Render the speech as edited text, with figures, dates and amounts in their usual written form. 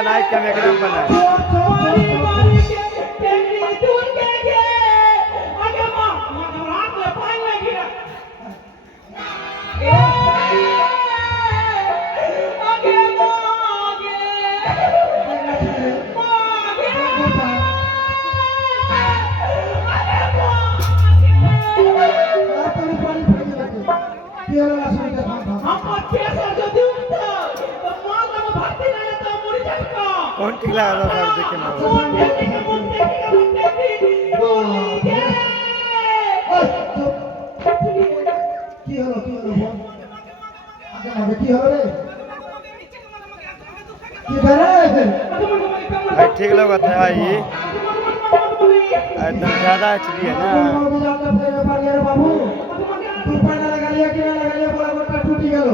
बनाए क्या मैगडम बनाए कौन टिकला आधा सर देखे ना भाई ठीक लगा था भाई एकदम ज्यादा एचडी है ना टूटी गल